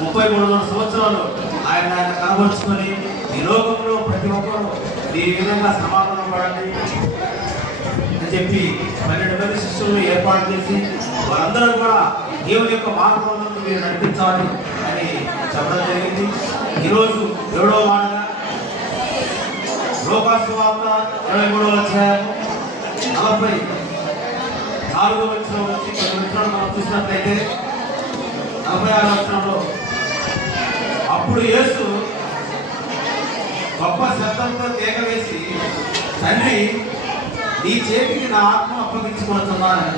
33 సంవత్సరాలు ఆయన కనబరుచుకొని ఈ లోకంలో ప్రతి ఒక్కరూ ఈ విధంగా సమాధానం పడండి అని చెప్పి 12 మంది శిష్యులను ఏర్పాటు చేసి వారందరూ కూడా దేవుని యొక్క మార్గంలో మీరు నడిపించాలి అని చెప్పడం జరిగింది. ఈరోజు 7వ వారంగా లోకాసు వార్త 23వ అధ్యాయం 44వ వచనం నుంచి 10 వచనాలు మనం చూసినట్లయితే 46వ వచనంలో అప్పుడు యేసు గొప్ప శబ్దంతో కేక వేసి, తండ్రి నీ చేతికి నా ఆత్మ అప్పగించుకుంటున్నాను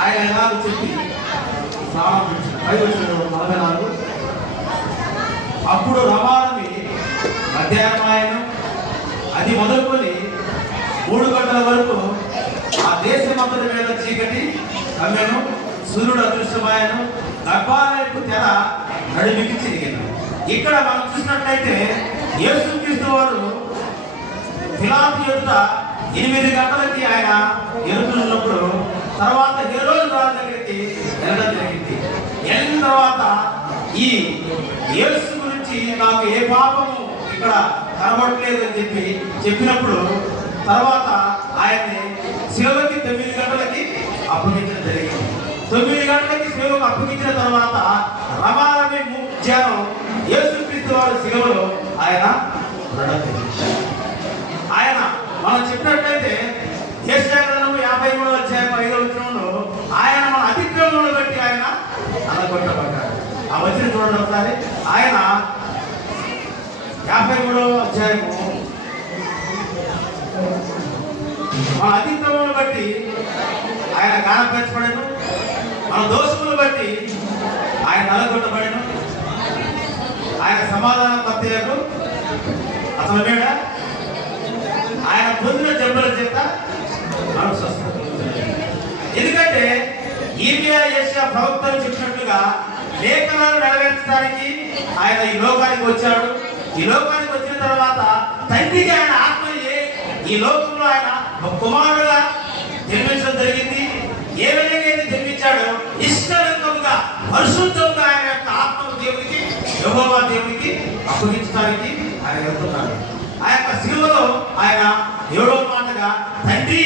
ఆయన ఎలాగో చెప్పి స్నానం పెట్టిన 44. అప్పుడు రమారమి మధ్యాహ్నం అది మొదలుకొని 3 గంటల వరకు ఆ దేశమంతటి మీద చీకటి కమ్మెను, సూర్యుడు అదృశ్యమాయను, గర్భాలయపు తెర నడిమికి చిరిగాను. ఇక్కడ మనం చూసినట్లయితే యేసుక్రీస్తు వారు పిలాతు ఎదుట 8 గంటలకి ఆయన ఎదుగుతున్నప్పుడు తర్వాత హేరోదు రాజు దగ్గరికి వెళ్ళడం జరిగింది. వెళ్ళిన తర్వాత ఈ యేసు గురించి నాకు ఏ పాపము ఇక్కడ కనబడలేదు అని చెప్పినప్పుడు తర్వాత ఆయన్ని శిలువకి 9 గంటలకి అప్పగించడం జరిగింది. 9 గంటలకి శిలువకు అప్పగించిన తర్వాత రమారమి జనం యేసుక్రీస్తు వారి శిలువలో ఆయన మనం చెప్పినట్లయితే యెషయా గ్రంథం 53వ అధ్యాయం 5వ వచనంలో ఆయన మన అతిక్రమములను బట్టి ఆయన అనగొట్టబడ్డాడు. ఆ వచనం చూడండి ఒకసారి. ఆయన 53వ అధ్యాయము మన అతిక్రమములను బట్టి ఆయన గానపరచబడెను, మన దోషములను బట్టి ఆయన నలగొట్టబడెను, ఆయన సమాధాన కర్తయ్యకు అసలు మేడ ఆయన పొందిన జబ్బుల చేత మనకు స్వస్థత. ఎందుకంటే ఈర్మియా యెషయా ప్రవక్తలు చెప్పినట్లుగా లేఖనాలు నెరవేర్చడానికి ఆయన ఈ లోకానికి వచ్చాడు. ఈ లోకానికి వచ్చిన తర్వాత తండ్రికి ఆయన ఆత్మయే ఈ లోకంలో ఆయన ఒక కుమారుడుగా జన్మించడం జరిగింది. ఏ విధంగా అయితే జన్మించాడో ఇష్టంగా పరిశుద్ధంగా ఆయన యొక్క ఆత్మను దేవునికి యెహోవా దేవునికి అప్పగించడానికి ఆయన వెళ్తున్నాడు. ఆ యొక్క శిలువలో ఆయన 7వ మాటగా తండ్రి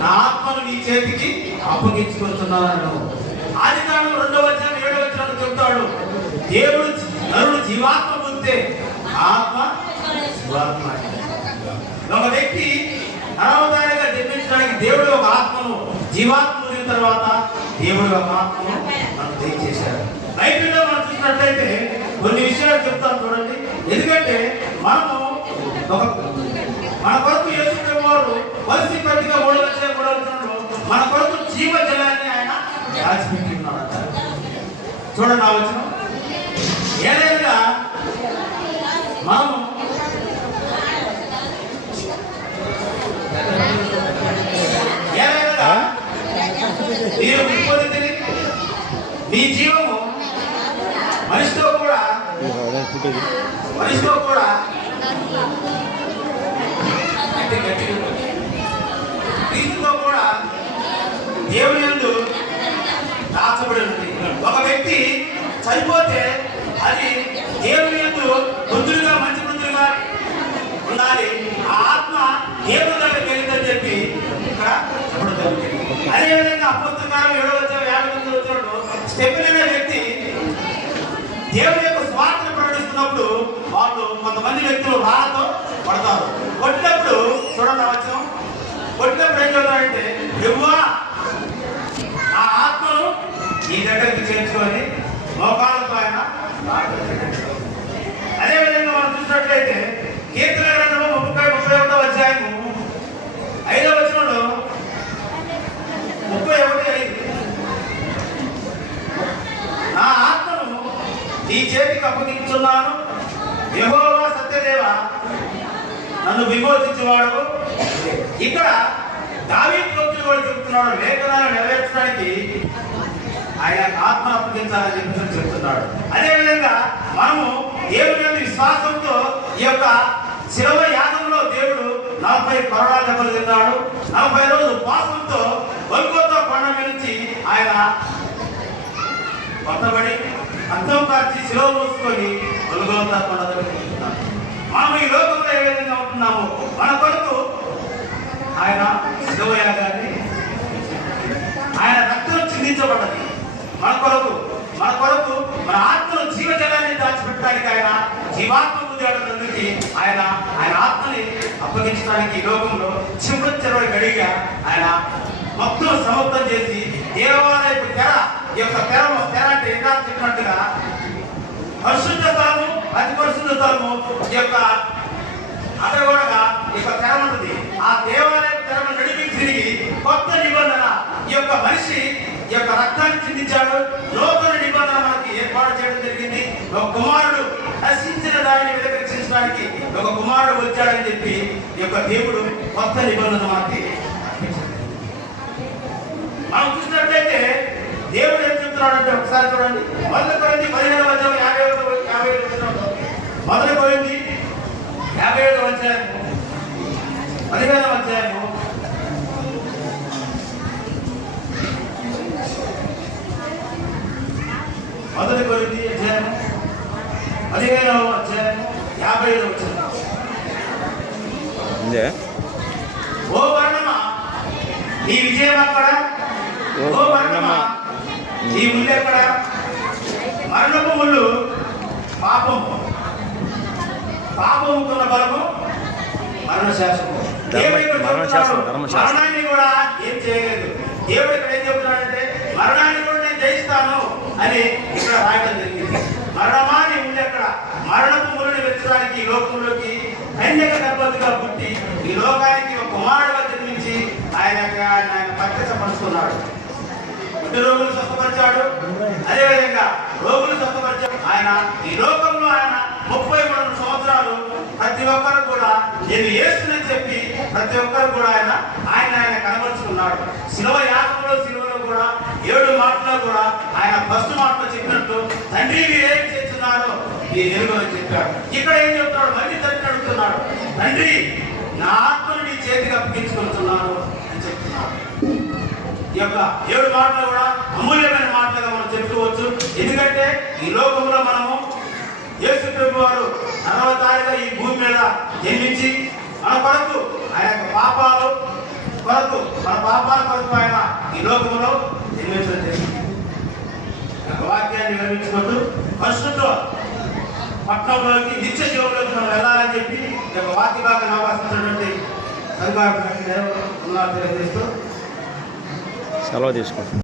నా ఆత్మను నీ చేతికి అప్పగించుకుంటున్నాను. ఆదికాండం 2వ అధ్యాయం 7వ వచనంలో చెప్తాడు, దేవుడు నరుడు జీవాత్మ పొందితే ఆత్మ శివాత్మ. ఒక వ్యక్తి నరవతారిగా జన్మించడానికి దేవుడు ఒక ఆత్మను జీవాత్మ పొందిన తర్వాత దేవుడు ఒక ఆత్మను మనకు దయచేశాడు. బైబిల్లో మనం చూసినట్లయితే కొన్ని విషయాలు చెప్తాను చూడండి. ఎందుకంటే మనము మన కొరకు యేసు వారు పరిస్థితి పట్టిగా 3వ వచనంలో మన కొరకు జీవ జలాన్ని ఆయన దాచిపెట్టుకున్నాడు. చూడండి ఆ వచనం. ఏదైనా మనము మీరు విడిపోతుంది మీ జీవము మనిషితో కూడా క్రీస్తుతో కూడా దేవుని యందు దాచబడి ఉంది. ఒక వ్యక్తి చనిపోతే అది దేవుని యందు బుద్ధులుగా మంచి బుద్ధులుగా ఉండాలి. ఆ ఆత్మ దేవుని దగ్గరికి వెళ్ళిందని చెప్పి ఇక్కడ చెప్పడం జరుగుతుంది. అదేవిధంగా అపోస్తలుల కార్యం 7వ అధ్యాయం 59వ వచనంలో స్టెఫెను అనే వ్యక్తి దేవుని యొక్క స్వార్థను ప్రకటిస్తున్నప్పుడు వాళ్ళు కొంతమంది వ్యక్తులు రాళ్ళతో పడతారు. కొట్టినప్పుడు చూడండి వచ్చాం, కొట్టినప్పుడు ఏం చెప్తారంటే యెహోవా ఆ ఆత్మను ఈ దగ్గరికి చేర్చుకొని మోకాళ్ళతో ఆయన. అదేవిధంగా మనం చూసినట్లయితే కీర్తన గ్రంథము 31వ అధ్యాయము 5వ వచనంలో 31:5 నా ఆత్మను నీ చేతికి అప్పగించున్నాను, యెహోవా సత్యదేవ నన్ను విమోచించేవాడు. ఇక్కడ దావీదు భక్తుడు కూడా చెప్తున్నాడు, లేఖనాలు నెరవేర్చడానికి ఆయన ఆత్మ అప్పగించాలని చెప్పి చెప్తున్నాడు. అదేవిధంగా మనము దేవుని మీద విశ్వాసంతో ఈ యొక్క శిలువ యాగంలో దేవుడు 40 కొరడా దెబ్బలు తిన్నాడు. 40 రోజులు ఉపవాసంతో గొల్గొతా కొండ మీద నుంచి ఆయన కొత్తబడి అర్థం కార్చి శిలువ మోసుకొని గొల్గొతా కొండ దగ్గరికి వెళ్తున్నాడు. మనం ఈ లోకంలో ఏ విధంగా ఉంటున్నామో మన కొరకు ఆయన శిలువ యాగాన్ని, ఆయన రక్తం చిందించబడ్డది మన కొరకు మన ఆత్మను జీవజలాన్ని దాచిపెట్టడానికి ఆయన జీవాత్మ ఉద్యోగానికి ఆయన ఆత్మని అప్పగించడానికి ఈ లోకంలో చివరి గడిగా ఆయన మొత్తం సమర్థం చేసి దేవాలయపు తెర, ఈ యొక్క తెర అంటే ఎలా చెప్పినట్టుగా పరిశుద్ధ స్థలము, అతి పరిశుద్ధ స్థలము ఈ యొక్క అక్కడ కూడా ఈ యొక్క తెర ఉంటుంది. ఆ దేవాలయ తెరను నడిపి తిరిగి కొత్త నిబంధన ఈ యొక్క మనిషి ఈ యొక్క రక్తాన్ని చిందించాడు. నూతన నిబంధన మనకి ఏర్పాటు చేయడం జరిగింది. ఒక కుమారుడు నశించిన దానిని వెలకరించడానికి ఒక కుమారుడు వచ్చాడని చెప్పి ఈ యొక్క దేవుడు కొత్త నిబంధన మనకి మనం చూసినట్లయితే దేవుడు ఏం చెప్తున్నాడంటే ఒకసారి చూడండి. 1 కొరింథీ 15వ అధ్యాయం 57వ వచనం. 1 కొరింథీ 57వ అధ్యాయం 15వ అధ్యాయం 1 కొరింథీ అధ్యాయం 15వ అధ్యాయం 57వ వచనం. ఓ వర్ణమా నీ విజయం అక్కడ, ఓ వర్ణమా నీ ముళ్ళు ఎక్కడ? మరణపు ముళ్ళు పాపముకున్న బలము మరణశాసము. మరణాన్ని కూడా ఏం చేయలేదు. దేవుడు ఇక్కడ ఏం చెప్తున్నాడంటే మరణాన్ని కూడా నేను జయిస్తాను అని ఇక్కడ రాయడం జరిగింది. మరణమా నీ ముళ్ళు ఎక్కడ? మరణపు ముళ్ళని వెచ్చడానికి ఈ లోకంలోకి కన్యక గర్భవతిగా పుట్టి ఈ లోకానికి ఒక కుమారుడుగా జన్మించి ఆయన ప్రత్యక్షపరుచుకున్నాడు. రోగులు స్వస్థపరిచాడు, అదేవిధంగా రోగులు స్వస్థపరిచాడు. ఆయన ఈ లోకంలో ఆయన 33 సంవత్సరాలు ప్రతి ఒక్కరు కూడా నేను యేసునని చెప్పి ప్రతి ఒక్కరు కూడా ఆయన కనబరుచుకున్నాడు. శిలువ యాగంలో కూడా 7 మాటల్లో కూడా ఆయన ఫస్ట్ మాటలో చెప్పినట్టు తండ్రి మీరేం చేస్తున్నారో ఈ ఎరుగు అని చెప్పాడు. ఇక్కడ ఏం చెప్తున్నాడు? మళ్ళీ తండ్రి అడుగుతున్నాడు, తండ్రి నా ఆత్మను నీ చేతికి అప్పగించుకుంటున్నాను అని చెప్తున్నాడు. ఈ యొక్క 7 మాటలు కూడా అమూల్యమైన మాటలుగా మనం చెప్పుకోవచ్చు. ఎందుకంటే ఈ లోకంలో మనము యేసు ప్రభు వారు నరవతారిగా ఈ భూమి మీద జన్మించి మన కొరకు ఆయన పాపాల కొరకు ఆయన ఈ లోకంలో జన్మించడం జరిగింది. వాక్యాన్ని వివరించుకుంటూ పరిశుద్ధ పట్టణంలోకి నిత్య జీవంలోకి మనం వెళ్ళాలని చెప్పి ఈ యొక్క వాక్య భాగాన్ని అవకాశించినటువంటి సంఘాలు తెలియజేస్తూ సెలవు తీసుకుంటాం.